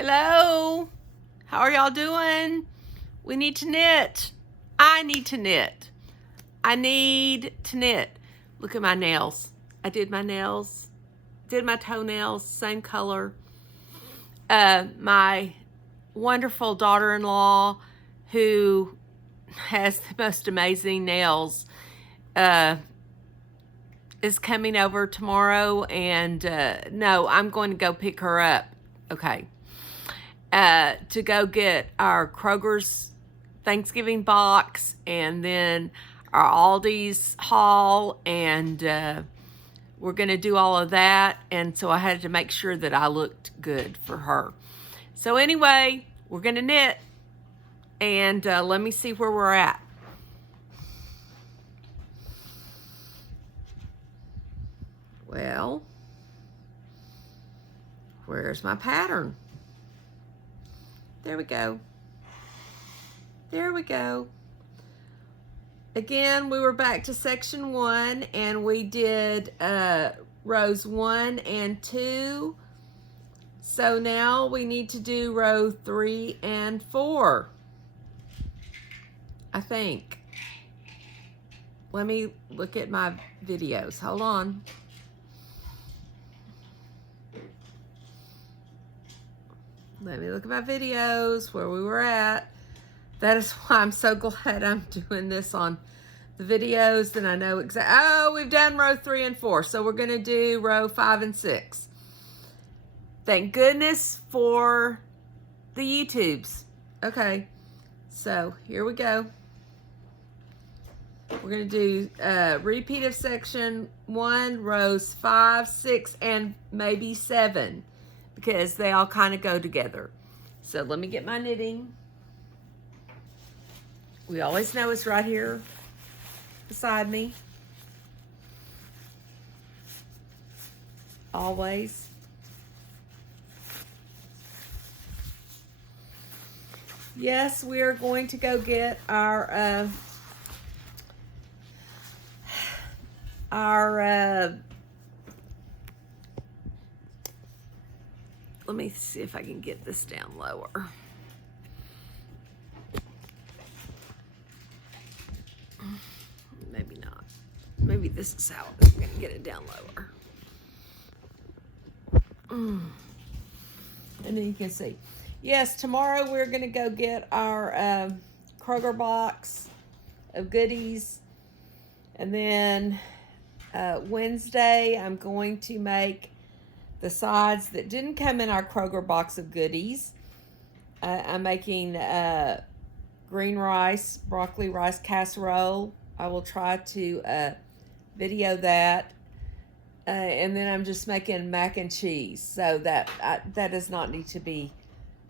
Hello. How are y'all doing? We need to knit. I need to knit. I need to knit. Look at my nails. I did my nails. Did my toenails, same color. My wonderful daughter-in-law who has the most amazing nails is coming over tomorrow, and no, I'm going to go pick her up. Okay. To go get our Kroger's Thanksgiving box and then our Aldi's haul, and we're going to do all of that. And so I had to make sure that I looked good for her. So anyway, we're going to knit, and let me see where we're at. Well, where's my pattern? There we go. There we go. Again, we were back to section 1, and we did rows 1 and 2. So now we need to do row 3 and 4, I think. Let me look at my videos. Hold on. Let me look at my videos, where we were at. That is why I'm so glad I'm doing this on the videos, and I know exactly. Oh, we've done row 3 and 4, so we're going to do row 5 and 6. Thank goodness for the YouTubes. Okay, so here we go. We're going to do repeat of section 1, rows 5, 6, and maybe 7, because they all kind of go together. So let me get my knitting. We always know it's right here beside me. Always. Yes, we are going to go get our let me see if I can get this down lower. Maybe not. Maybe this is how I'm going to get it down lower. And then you can see. Yes, tomorrow we're going to go get our Kroger box of goodies. And then Wednesday I'm going to make the sides that didn't come in our Kroger box of goodies. I'm making green rice, broccoli rice casserole. I will try to video that. And then I'm just making mac and cheese. So that does not need to be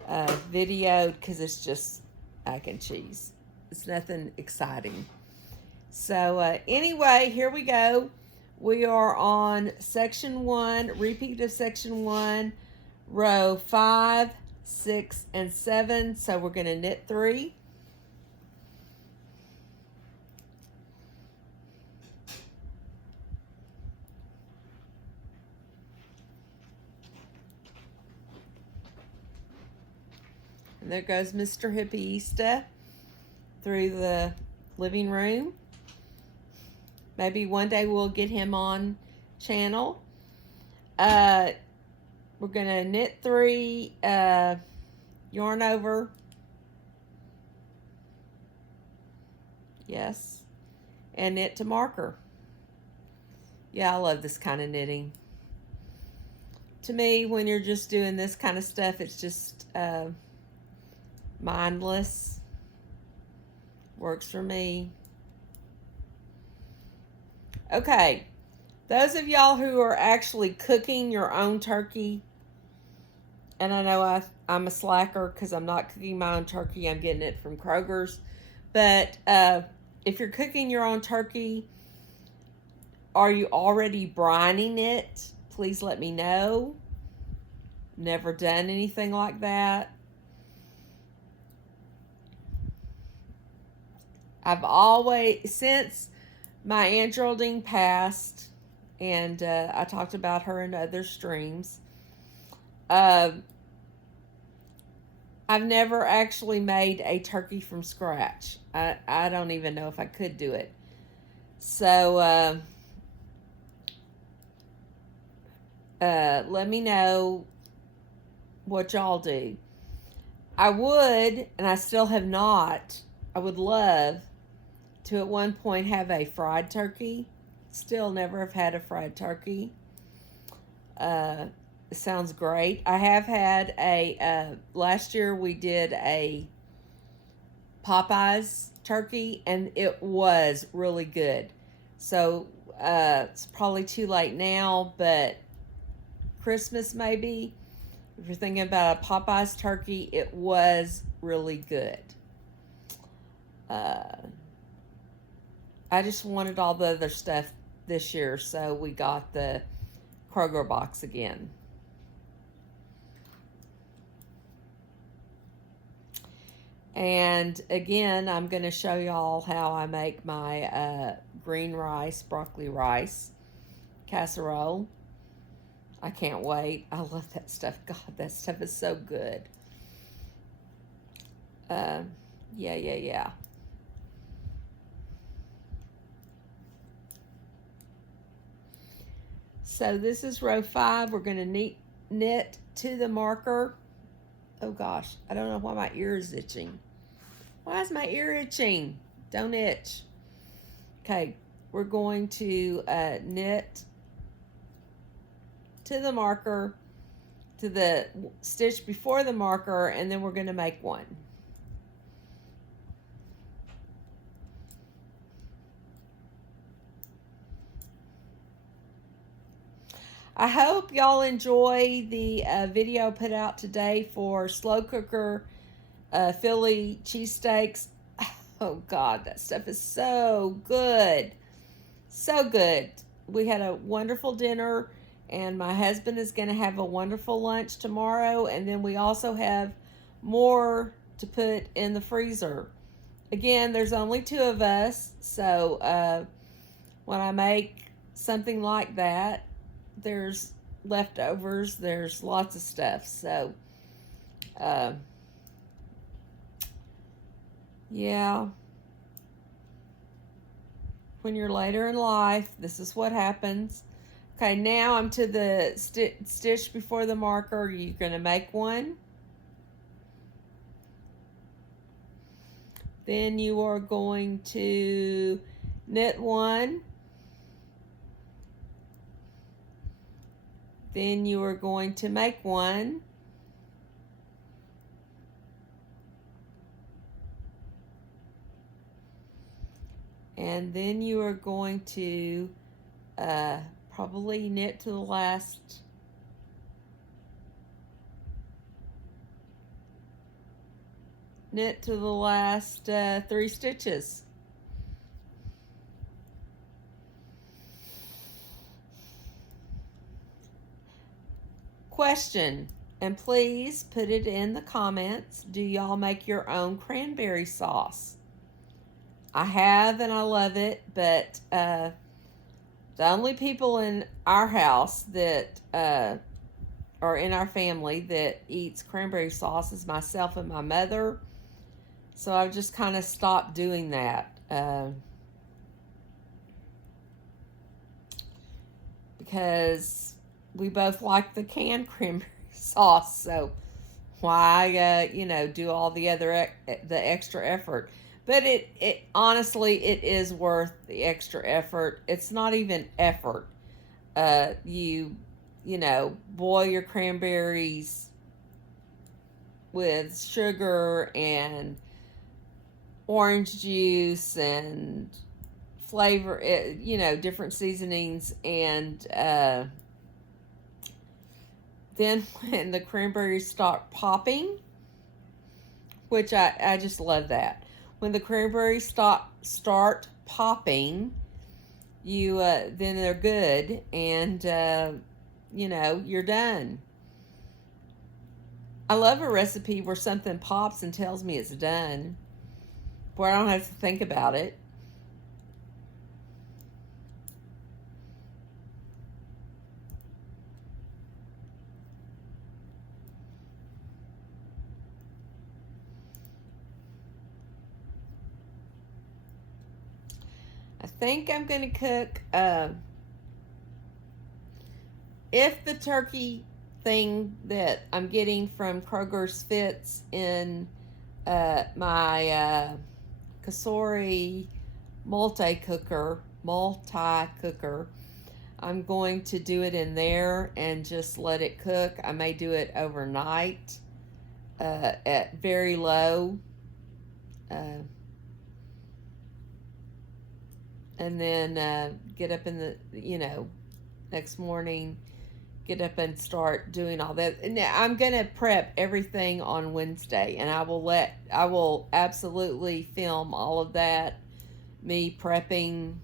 videoed, because it's just mac and cheese. It's nothing exciting. So anyway, here we go. We are on section 1, repeat of section 1, row 5, 6, and 7. So we're going to knit 3. And there goes Mr. Hippieista through the living room. Maybe one day we'll get him on channel. We're going to knit 3, yarn over. Yes. And knit to marker. Yeah, I love this kind of knitting. To me, when you're just doing this kind of stuff, it's just mindless. Works for me. Okay, those of y'all who are actually cooking your own turkey, and I know I'm a slacker because I'm not cooking my own turkey, I'm getting it from Kroger's, but if you're cooking your own turkey, are you already brining it? Please let me know. Never done anything like that. I've always, since my Aunt Geraldine passed, and I talked about her in other streams, I've never actually made a turkey from scratch. I don't even know if I could do it. So let me know what y'all do. I would, and I still have not, I would love to at one point have a fried turkey. Still never have had a fried turkey. It sounds great. I have had last year we did a Popeyes turkey, and it was really good. So it's probably too late now, but Christmas maybe. If you're thinking about a Popeyes turkey, it was really good. I just wanted all the other stuff this year, so we got the Kroger box again. And again, I'm going to show y'all how I make my green rice, broccoli rice casserole. I can't wait. I love that stuff. God, that stuff is so good. Yeah. So this is row 5. We're going to knit to the marker. Oh gosh, I don't know why my ear is itching. Why is my ear itching? Don't itch. Okay, we're going to knit to the marker, to the stitch before the marker, and then we're going to make one. I hope y'all enjoy the video put out today for slow cooker Philly cheesesteaks. Oh God, that stuff is so good. So good. We had a wonderful dinner, and my husband is going to have a wonderful lunch tomorrow, and then we also have more to put in the freezer. Again, there's only 2 of us, so when I make something like that, there's leftovers, there's lots of stuff. So yeah, when you're later in life, this is what happens. Okay, now I'm to the stitch before the marker. You're going to make one. Then you are going to knit one. Then you are going to make one. And then you are going to probably knit to the last knit to the last 3 stitches. Question, and please put it in the comments. Do y'all make your own cranberry sauce? I have, and I love it, but the only people in our house that or in our family that eats cranberry sauce is myself and my mother. So I've just kind of stopped doing that because we both like the canned cranberry sauce. So why do all the extra effort? But it honestly, it is worth the extra effort. It's not even effort. You boil your cranberries with sugar and orange juice and flavor, different seasonings, and then when the cranberries start popping, which I just love that. When the cranberries start popping, you then they're good, and you're done. I love a recipe where something pops and tells me it's done, where I don't have to think about it. think I'm going to cook, if the turkey thing that I'm getting from Kroger's fits in my Cosori multi-cooker, I'm going to do it in there and just let it cook. I may do it overnight at very low. And then get up in the, next morning, get up and start doing all that. And I'm going to prep everything on Wednesday, and I will absolutely film all of that, me prepping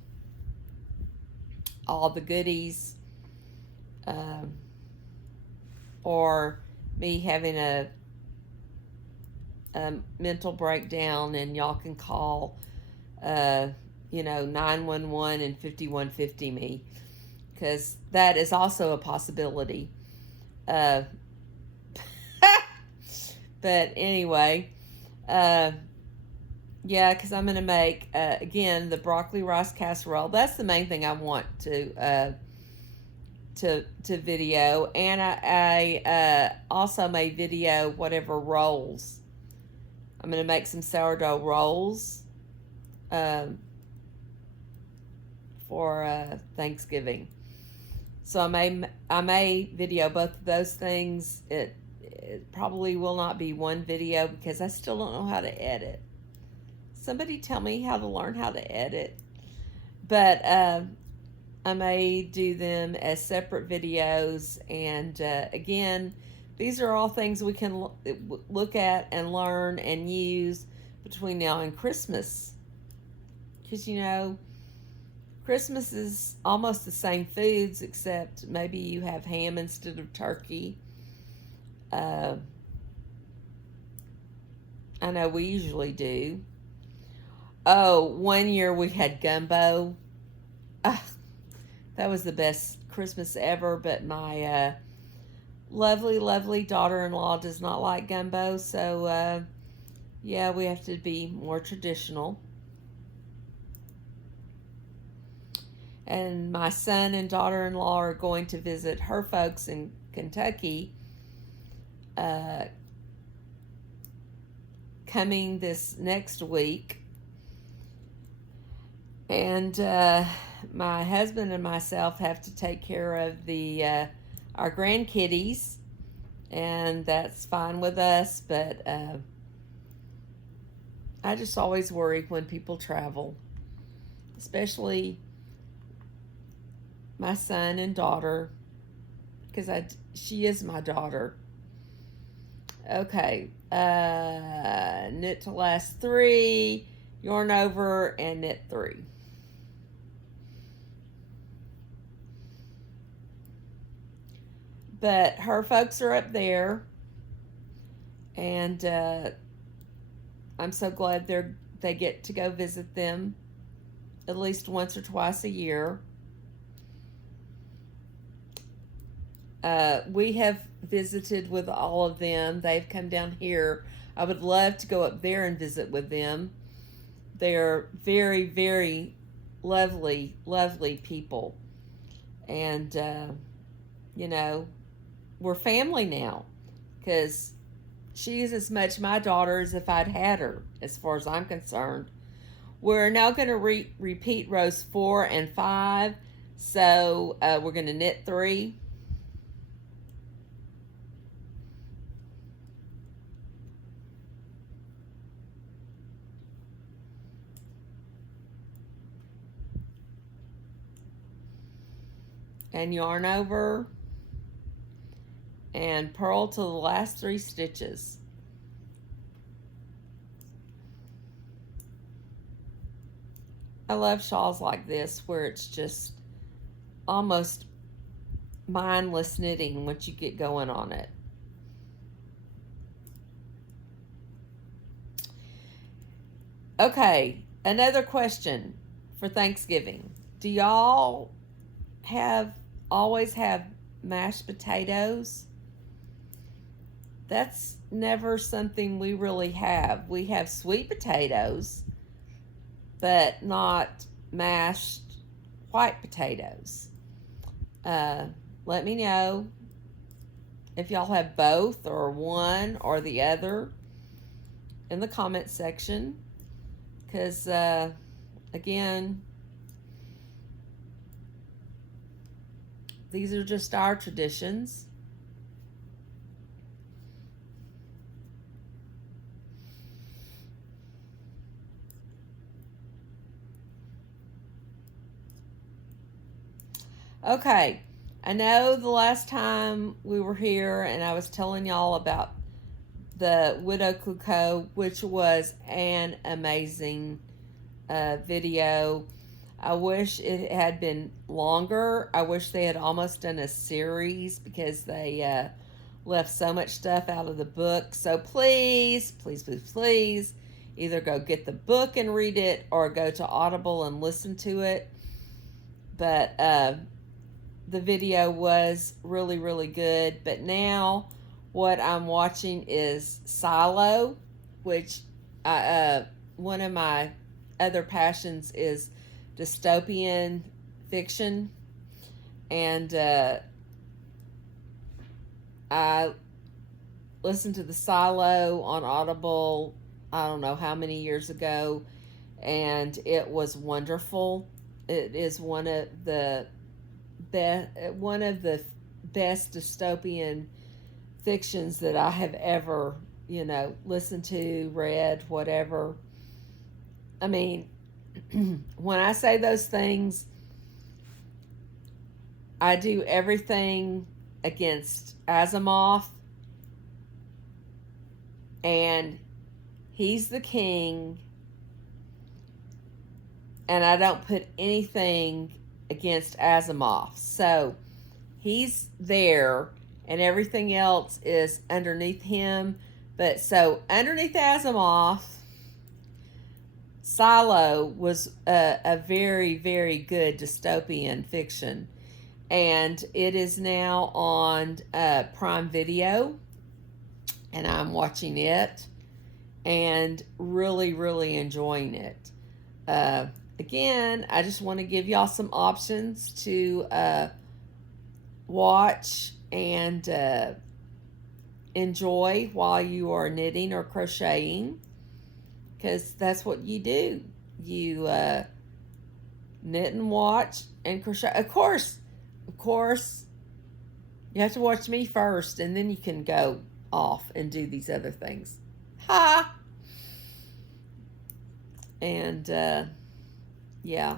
all the goodies, or me having a mental breakdown, and y'all can call 911 and 5150 me, because that is also a possibility. But anyway, yeah, because I'm going to make, again, the broccoli rice casserole. That's the main thing I want to video. And I also may video whatever rolls. I'm going to make some sourdough rolls for Thanksgiving. So I may video both of those things. It probably will not be one video because I still don't know how to edit. Somebody tell me how to learn how to edit. But I may do them as separate videos. And again, these are all things we can look at and learn and use between now and Christmas. Because, Christmas is almost the same foods, except maybe you have ham instead of turkey. I know we usually do. Oh, one year we had gumbo. That was the best Christmas ever, but my lovely, lovely daughter-in-law does not like gumbo, so yeah, we have to be more traditional. And my son and daughter-in-law are going to visit her folks in Kentucky coming this next week. And my husband and myself have to take care of our grandkiddies, and that's fine with us, but I just always worry when people travel, especially my son and daughter, because she is my daughter. Okay, knit to last 3, yarn over, and knit 3. But her folks are up there, and I'm so glad they get to go visit them at least once or twice a year. We have visited with all of them. They've come down here. I would love to go up there and visit with them. They're very, very lovely, lovely people. And, we're family now, because she's as much my daughter as if I'd had her, as far as I'm concerned. We're now going to repeat rows 4 and 5. So we're going to knit 3. And yarn over and purl to the last 3 stitches. I love shawls like this where it's just almost mindless knitting once you get going on it. Okay, another question for Thanksgiving. Do y'all always have mashed potatoes? That's never something we really have. We have sweet potatoes, but not mashed white potatoes. Let me know if y'all have both or one or the other in the comment section. Because, again, these are just our traditions. Okay, I know the last time we were here and I was telling y'all about the Widow Clicquot, which was an amazing video. I wish it had been longer. I wish they had almost done a series because they left so much stuff out of the book. So please, please, please, please, either go get the book and read it or go to Audible and listen to it. But the video was really, really good. But now what I'm watching is Silo, which one of my other passions is dystopian fiction. And I listened to the Silo on Audible, I don't know how many years ago, and it was wonderful. It is one of the best dystopian fictions that I have ever, listened to, read, whatever. I mean, when I say those things, I do everything against Asimov, and he's the king, and I don't put anything against Asimov. So he's there and everything else is underneath him. But so underneath Asimov, Silo was a very, very good dystopian fiction. And it is now on Prime Video. And I'm watching it and really, really enjoying it. Again, I just want to give y'all some options to watch and enjoy while you are knitting or crocheting, because that's what you do. You knit and watch and crochet. Of course, you have to watch me first, and then you can go off and do these other things. Ha! And yeah.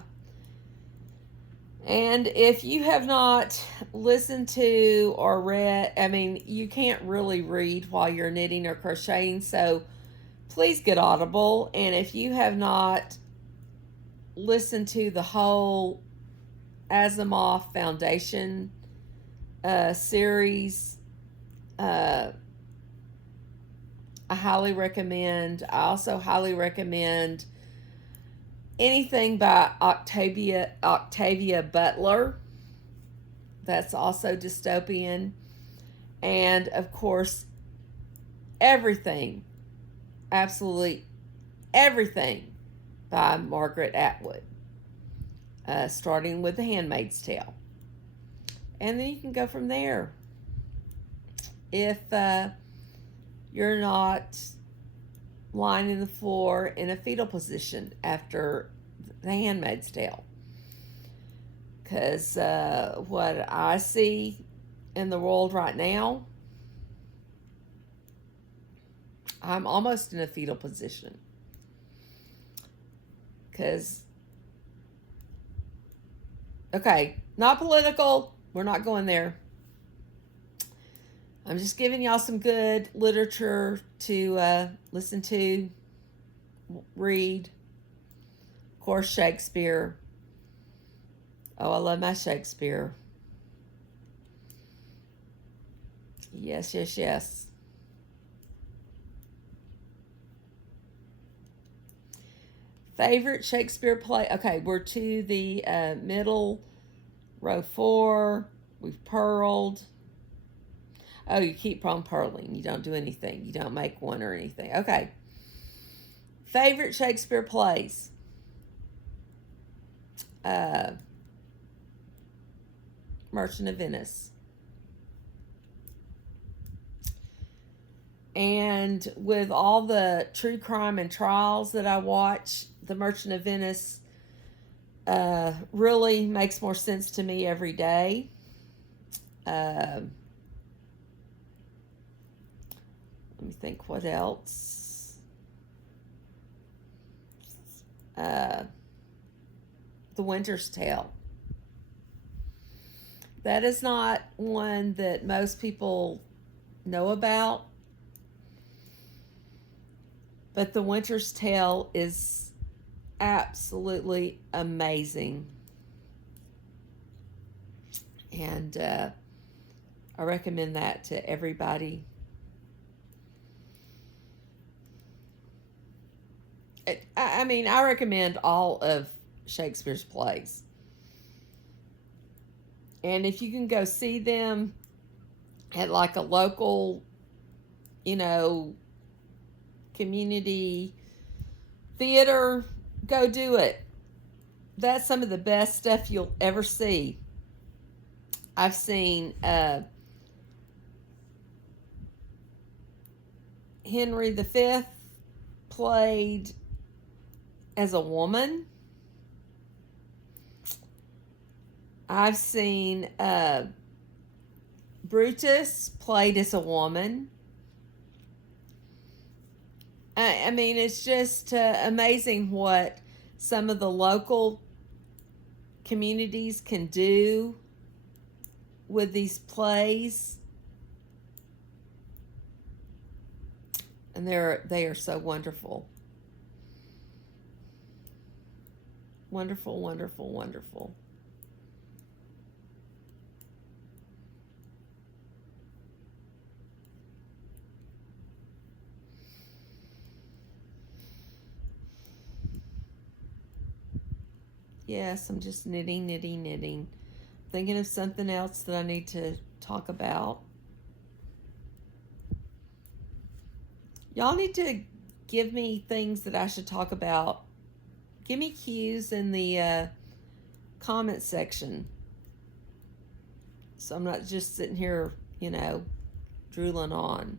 And if you have not listened to or read, I mean, you can't really read while you're knitting or crocheting, so please get Audible. And if you have not listened to the whole Asimov Foundation series, I highly recommend. I also highly recommend anything by Octavia Butler. That's also dystopian. And of course, everything, absolutely everything by Margaret Atwood, starting with The Handmaid's Tale. And then you can go from there. If you're not lying in the floor in a fetal position after The Handmaid's Tale. Because what I see in the world right now, I'm almost in a fetal position. Because, okay, not political, we're not going there. I'm just giving y'all some good literature to listen to, read. Of course, Shakespeare. Oh, I love my Shakespeare. Yes, yes, yes. Favorite Shakespeare play? Okay, we're to the middle, row 4. We've purled. Oh, you keep on purling. You don't do anything. You don't make one or anything. Okay. Favorite Shakespeare plays? Merchant of Venice. And with all the true crime and trials that I watch, The Merchant of Venice really makes more sense to me every day. Let me think what else. The Winter's Tale. That is not one that most people know about. But The Winter's Tale is absolutely amazing. And I recommend that to everybody. I recommend all of Shakespeare's plays. And if you can go see them at like a local, community theater, go do it. That's some of the best stuff you'll ever see. I've seen Henry V played as a woman. I've seen Brutus played as a woman. It's just amazing what some of the local communities can do with these plays. And they are so wonderful. Wonderful, wonderful, wonderful. Yes, I'm just knitting. Thinking of something else that I need to talk about. Y'all need to give me things that I should talk about. Give me cues in the comment section. So I'm not just sitting here, drooling on.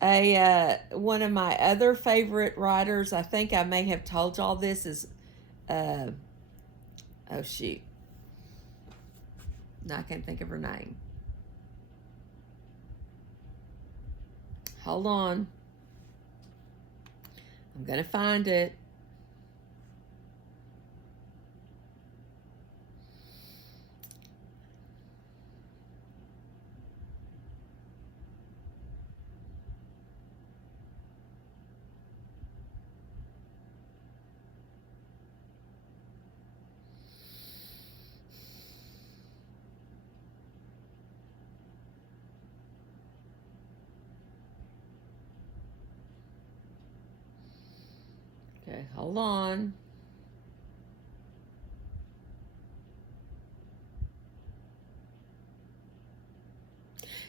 One of my other favorite writers, I think I may have told y'all this, is oh shoot. No, I can't think of her name. Hold on. I'm gonna find it. Okay, hold on.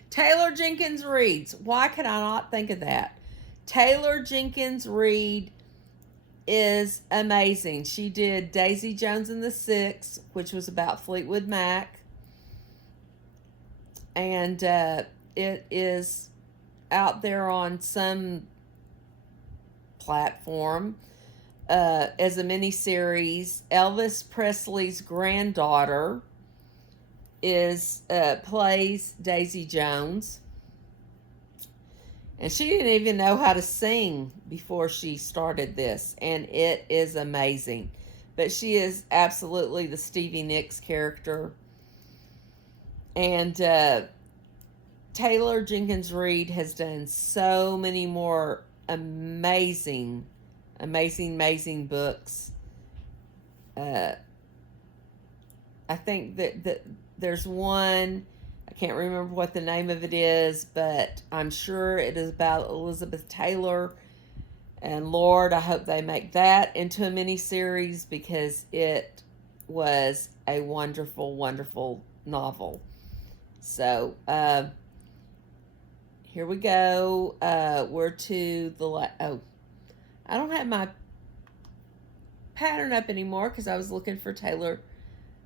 Taylor Jenkins Reid. Why could I not think of that? Taylor Jenkins Reid is amazing. She did Daisy Jones and the Six, which was about Fleetwood Mac. And it is out there on some platform as a mini-series. Elvis Presley's granddaughter plays Daisy Jones. And she didn't even know how to sing before she started this. And it is amazing. But she is absolutely the Stevie Nicks character. And Taylor Jenkins Reid has done so many more amazing books. I think that there's one, I can't remember what the name of it is, but I'm sure it is about Elizabeth Taylor. And Lord, I hope they make that into a mini-series, because it was a wonderful, wonderful novel. So, here we go. We're to the I don't have my pattern up anymore because I was looking for Taylor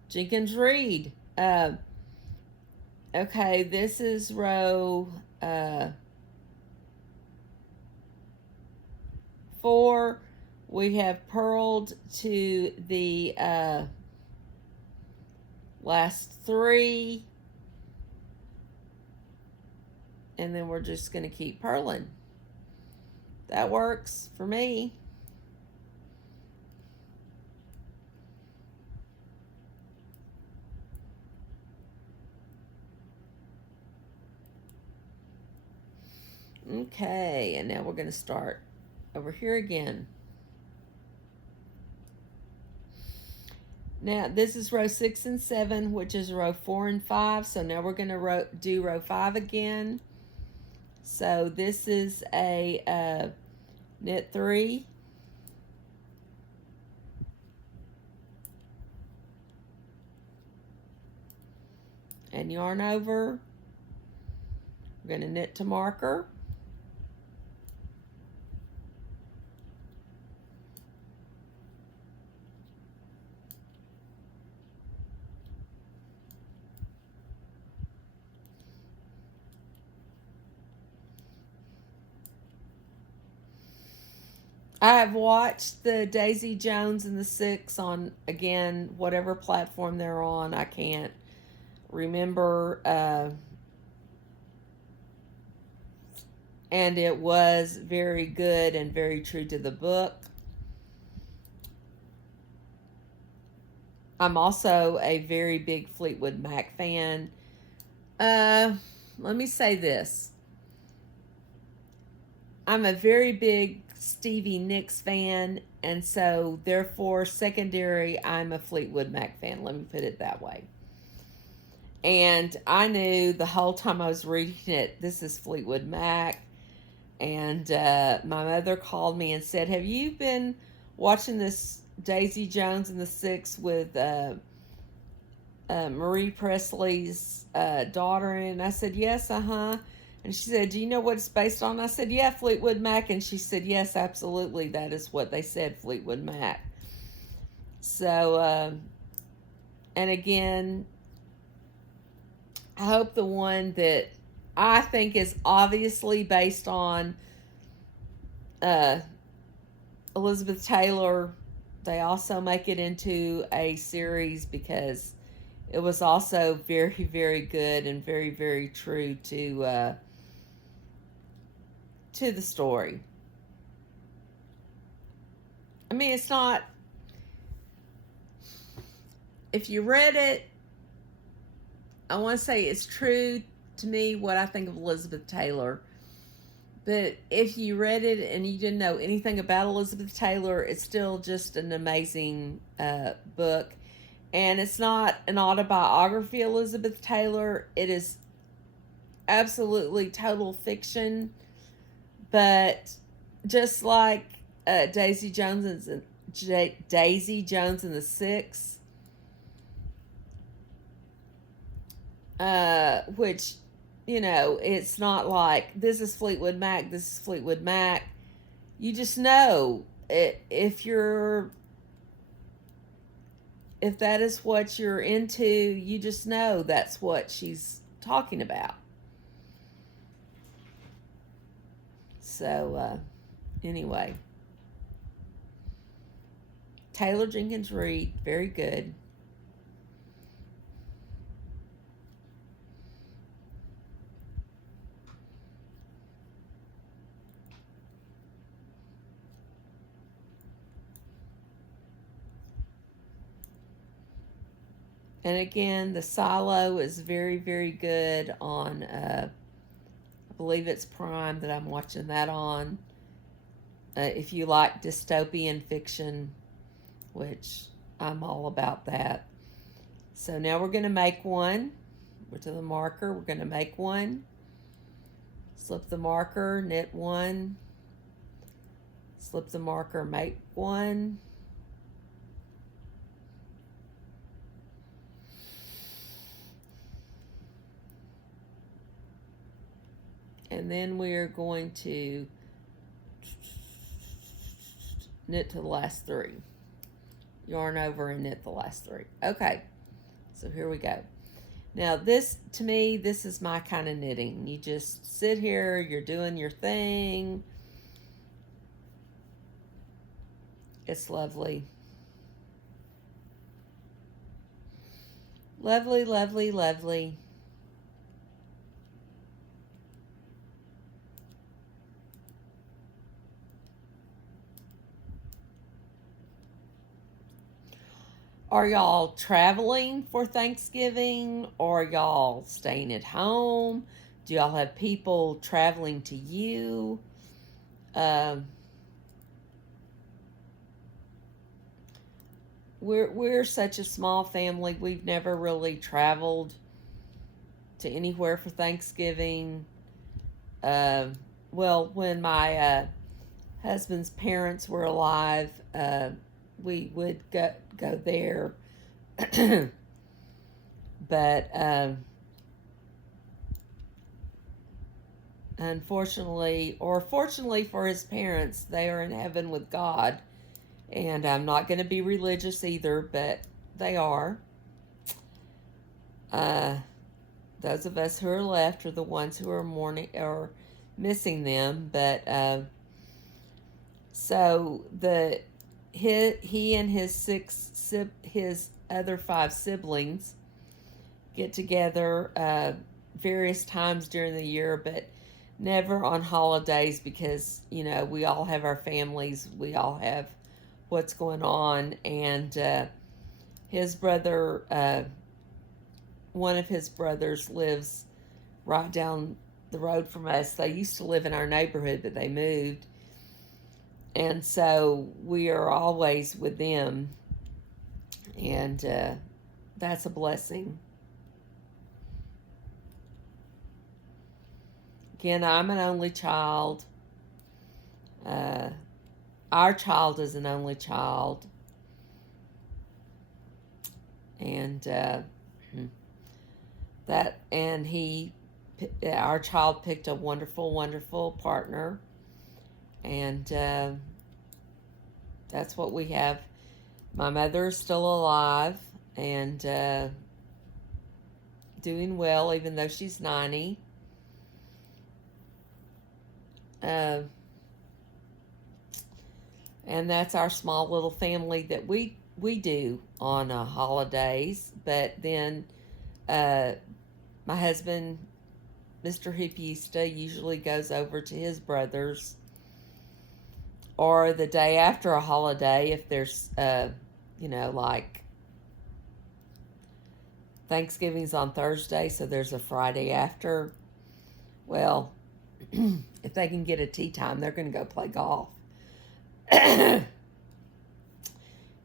Jenkins Reid. Okay, this is row 4. We have purled to the last 3, and then we're just going to keep purling. That works for me. Okay, and now we're going to start over here again. Now, this is row 6 and 7, which is row 4 and 5. So now we're going to do row 5 again. So this is a knit 3. And yarn over. We're going to knit to marker. I have watched the Daisy Jones and the Six on, again, whatever platform they're on. I can't remember. And it was very good and very true to the book. I'm also a very big Fleetwood Mac fan. Let me say this. I'm a very big Stevie Nicks fan, and so therefore secondary, I'm a Fleetwood Mac fan. Let me put it that way. And I knew the whole time I was reading it, this is Fleetwood Mac. And my mother called me and said, have you been watching this Daisy Jones and the Six with Marie Presley's daughter? And I said, yes, And she said, do you know what it's based on? I said, yeah, Fleetwood Mac. And she said, yes, absolutely. That is what they said, Fleetwood Mac. So, and again, I hope the one that I think is obviously based on Elizabeth Taylor, they also make it into a series because it was also very, very good and very, very true to the story. I mean, it's not, if you read it, I want to say it's true to me what I think of Elizabeth Taylor. But if you read it and you didn't know anything about Elizabeth Taylor, it's still just an amazing book. And it's not an autobiography of Elizabeth Taylor. It is absolutely total fiction. But just like Daisy Jones and the Six, which, you know, it's not like this is Fleetwood Mac, this is Fleetwood Mac. You just know if that is what you're into, you just know that's what she's talking about. So, anyway, Taylor Jenkins Reid, very good. And again, the Silo is very, very good on, I believe it's Prime that I'm watching that on. If you like dystopian fiction, which I'm all about that. So now we're going to make one. We're to the marker. We're going to make one. Slip the marker, knit one. Slip the marker, make one. And then we are going to knit to the last 3. yarn over and knit the last 3. Okay, so here we go. Now this, to me, this is my kind of knitting. You just sit here, you're doing your thing. It's lovely. Lovely, lovely, lovely. Are y'all traveling for Thanksgiving, or y'all staying at home? Do y'all have people traveling to you? We're such a small family. We've never really traveled to anywhere for Thanksgiving. Well, when my husband's parents were alive, we would go there. But unfortunately, or fortunately for his parents, they are in heaven with God. And I'm not going to be religious either, but they are. Those of us who are left are the ones who are mourning or missing them. But so he and his other 5 siblings get together various times during the year, but never on holidays, because we all have our families, we all have what's going on. And his brother, one of his brothers, lives right down the road from us. They used to live in our neighborhood, but they moved, and so we are always with them, and that's a blessing. Again, I'm an only child. Our child is an only child. And our child picked a wonderful, wonderful partner. And that's what we have. My mother is still alive and doing well, even though she's 90. And that's our small little family that we do on holidays. But then my husband, Mr. Hipista, usually goes over to his brother's, or the day after a holiday, if there's like Thanksgiving's on Thursday, so there's a Friday after. Well, if they can get a tea time, they're going to go play golf.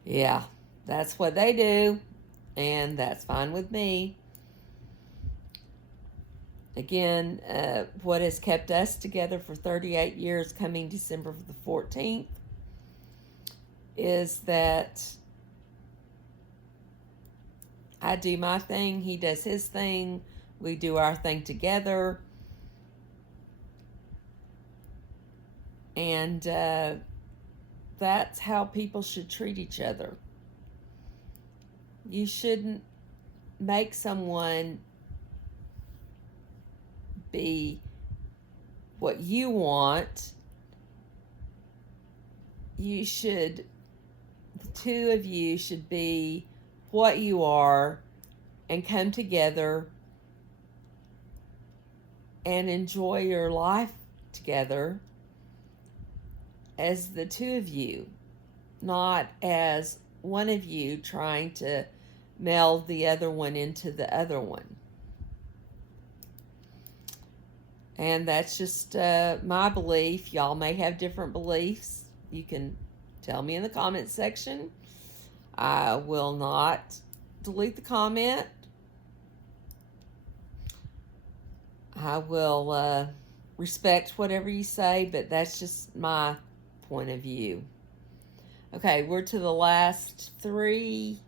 Yeah, that's what they do, and that's fine with me. Again, what has kept us together for 38 years, coming December the 14th, is that I do my thing, he does his thing, we do our thing together, and that's how people should treat each other. You shouldn't make someone be what you want. The two of you should be what you are and come together and enjoy your life together as the two of you, not as one of you trying to meld the other one into the other one. And that's just my belief. Y'all may have different beliefs. You can tell me in the comment section. I will not delete the comment. I will respect whatever you say, but that's just my point of view. Okay, we're to the last 3.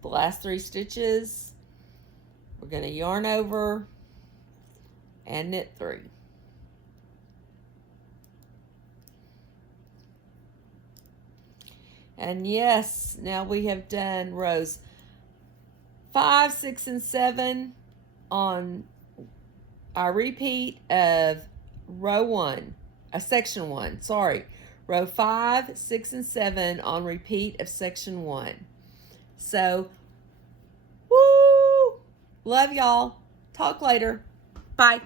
The last 3 stitches. We're going to yarn over and knit 3. And yes, now we have done rows 5, 6, and 7 on our repeat of row 1, section 1, sorry. Row 5, 6, and 7 on repeat of section 1. So, woo! Love y'all. Talk later. Bye.